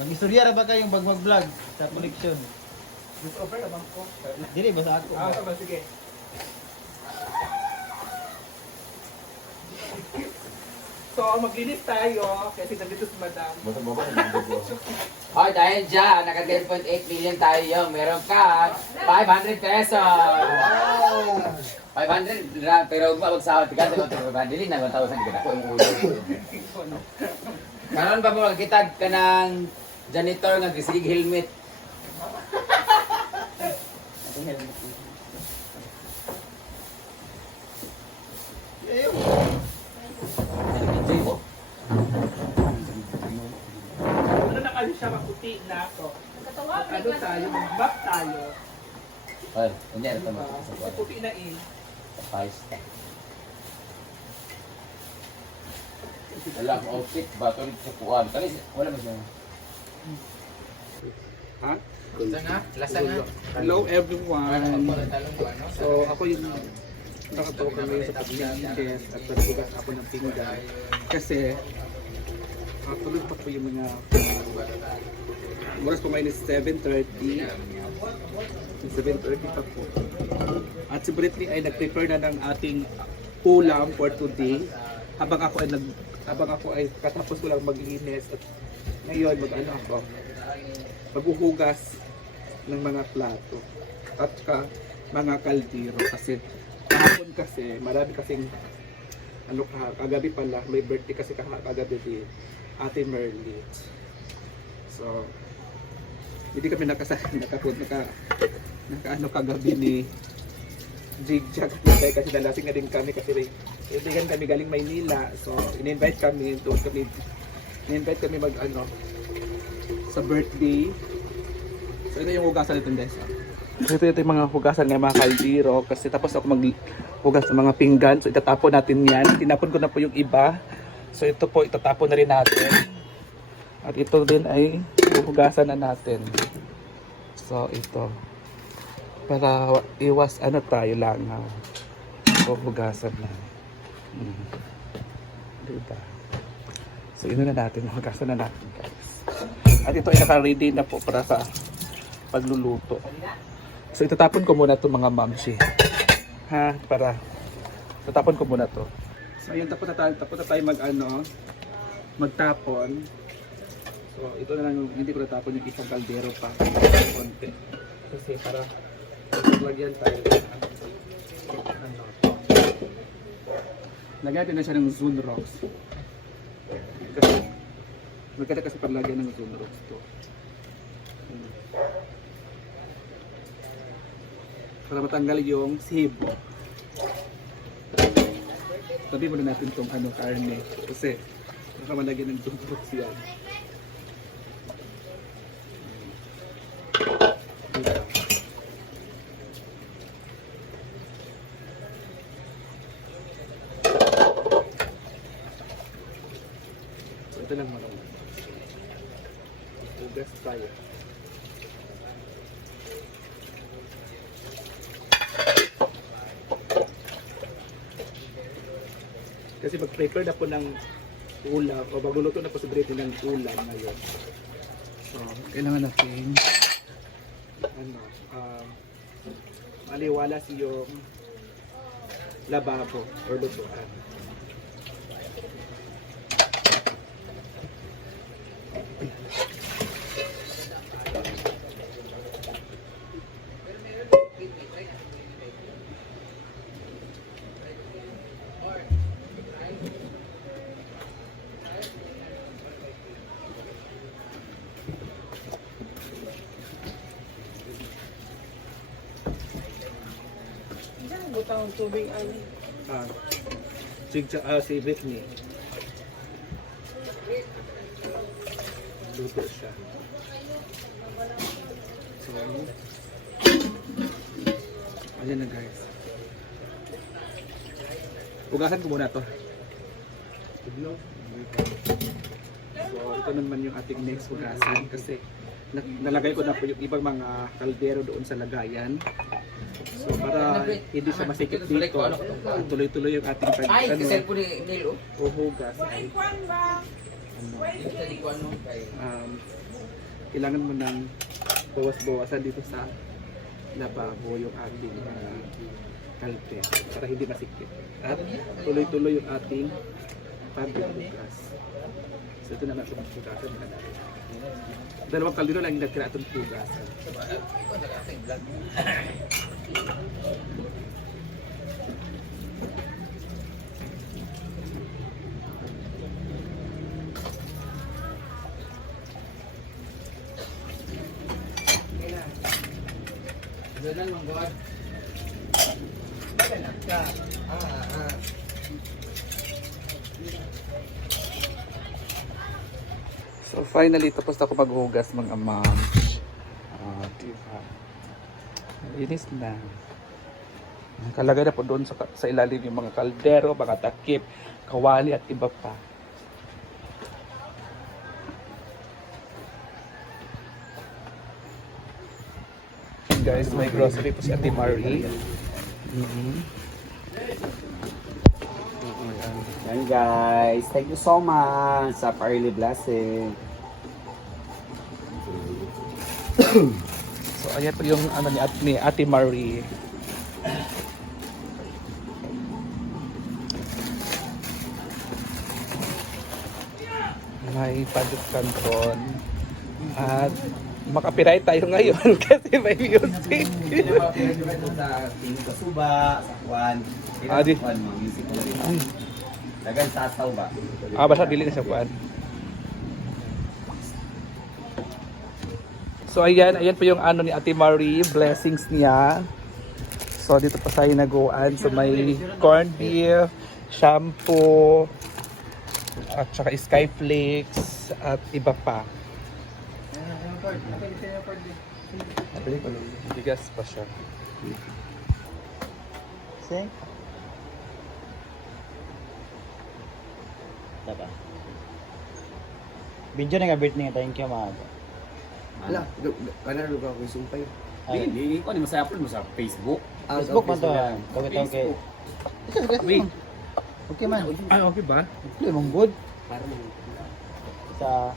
Mag-istorya ra ba kayong mag-vlog sa collection? Gusto offer naman ko. Dili ba sa ako? Sama, sige. So, maglinis tayo kasi nandito si Madam. Oh, dahil dyan, naka 10.8 million tayo. Meron ka 500 pesos. 500 ra, pero magsahod ka sa 500. Dili na 1,000 ka na ko yung ulo. Karon pa mo magkitag ka ng janitor nga gisig helmet. Ano na kayo siya maputi na ako. Ano tayo, mag-back tayo. Ay, kunya ito mo. Maputi na eh. Pais. Wala akong outfit ba? Tuloy sa kuwan. Talis, wala mo siya. Ha? Lasa nga? Lasa nga? Hello everyone. So ako yung nakatawa kami sa paglinis at nagbugas ako ng pinggan. Kasi tuloy pa po yung mga oras pa minus 7:30. 7:30 pa po. At si Britney ay nag-prepare na ng ating ulam for today. Habang ako ay katapos ko lang maglinis at ngayon maghuhugas ng mga plato at mga kaldero kasi kahapon kasi marami kasing kagabi pala may birthday kasi kagabi di Ate Merly. So hindi kami kagabi ni Jigjag kasi nalasing na din kami kasi kaibigan kami galing Maynila. So in-invite kami mag sa birthday. So ito yung hugasan nito guys. Ito yung mga hugasan ng mga kaldero kasi tapos ako maghugas ng mga pinggan. So itatapon natin yan. Tinapon ko na po yung iba. So ito po itatapon na rin natin. At ito din ay hugasan na natin. So ito. Para iwas tayo lang hugasan na. Diba? So ino na natin. Hugasan na natin guys. At ito ay naka-ready na po para sa pagluluto. So itatapon ko muna itong mga mamsi. Tatapon ko muna to. So ayun, tapos na tayo magtapon. So ito na lang yung hindi ko natapon yung isang kaldero pa. Konti. Kasi para lagyan tayo lagyan na siya ng Zune Rocks. Kasi magkada kasi paglagyan ng Zune Rocks to. Para matanggal yung sibo. Tabi muna natin itong karne. Kasi baka malagyan ng Zune Rocks yan. So ito lang mga ugas tayo. Kasi mag-prepare na po ng ulam o magluluto na po si Britney ng ulam ngayon. So, kailangan natin maliwalas yung lababo or lutuan. Butang tubig Si Britney. Luto siya. So, ayan na guys. Ugasan ko muna to. So, ito naman yung ating next hugasan kasi nalagay ko na po yung ibang mga kaldero doon sa lagayan. So para hindi siya masikip dito, tuloy-tuloy yung ating Ay, kasi po ni Nilo. huhugas. kailangan mo ng bawas-bawasan dito sa lababo yung ating kalpe para hindi masikip. At tuloy-tuloy yung ating pagbubukas. So ito naman itong pugasan na natin. Dalawang kaldero lang yung nagkira itong pugasan. Doon manggod. So finally, tapos na ako maghugas mga moms. Diba? Linis na. Nakalagay na po doon sa ilalim yung mga kaldero, mga takip, kawali at iba pa. Guys, may grocery po si Ate Marie. Yan guys, thank you so much sa early blessing. So ayan po yung ano ni Ate Marie. May padut canton at makapiray tayo ngayon kasi may music. Sa suba, sa kwan. Di. Kwan, mga music na rin. Dagan sasaw ba? Basta dili na siya kuan. So ayan po yung ano ni Ate Marie, blessings niya. So dito pa sa hinaguan, so may corned beef, shampoo, at saka skyflakes, at iba pa. Bigas pa siya. See? Tapa. Video na nga birthday nga, thank you mga. Ala, kana ro ka ko sumpay. Ay. Di ko ni masaya upload mo sa Facebook. Facebook man to. Kawit ang kay. Wait. Okay man. Ah, okay ba? Play mong good. Sa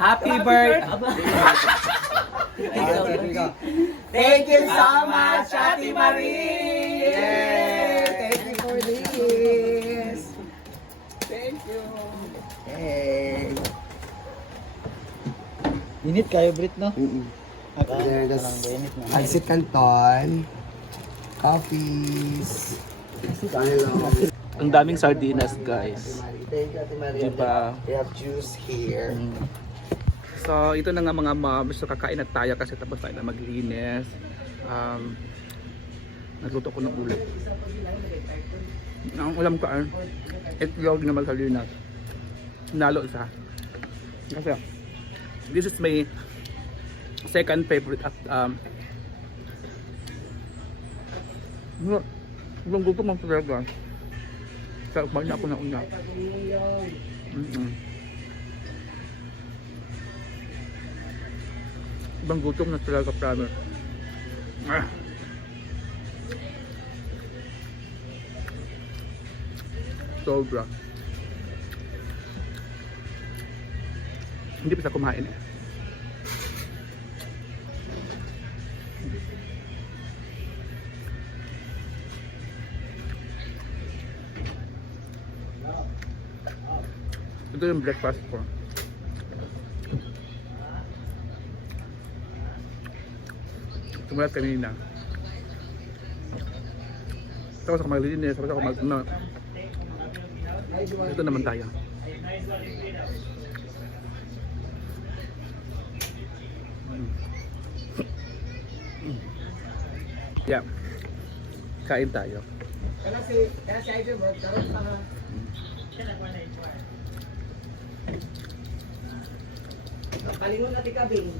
Happy birthday. Thank you so much, Ate Marie. Thank you for this. Thank you. Hey. init kayo Brit no? There's Parang init na. Pancit Canton, coffees. Ang daming sardinas, guys. Thank you, Ate Maria. Diba? We have juice here. So, ito na nga mga moms. So, kakain na tayo kasi tapos tayo na maglinis. Nagluto ko ng ulam. Ang ulam ko ay itlog na magkalinas. Nalo isa. Kasi, this is my second favorite at ibang gusto mong talaga. Kaya pag na ako na una. Ibang gutom na talaga, promise. Sobra. Hindi pa sa kumain eh. Ito yung breakfast ko. Tumulat kanina. Tapos ako maglinis, tapos ako mag... Ito naman tayo. Yeah. Kain tayo. Kasi Idol Bro, karoon pa nga. Kalingon natin kabing.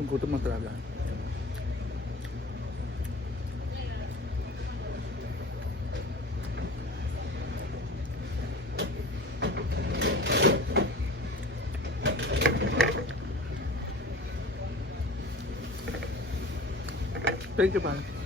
Yung gutom mo talaga. Thank you, man.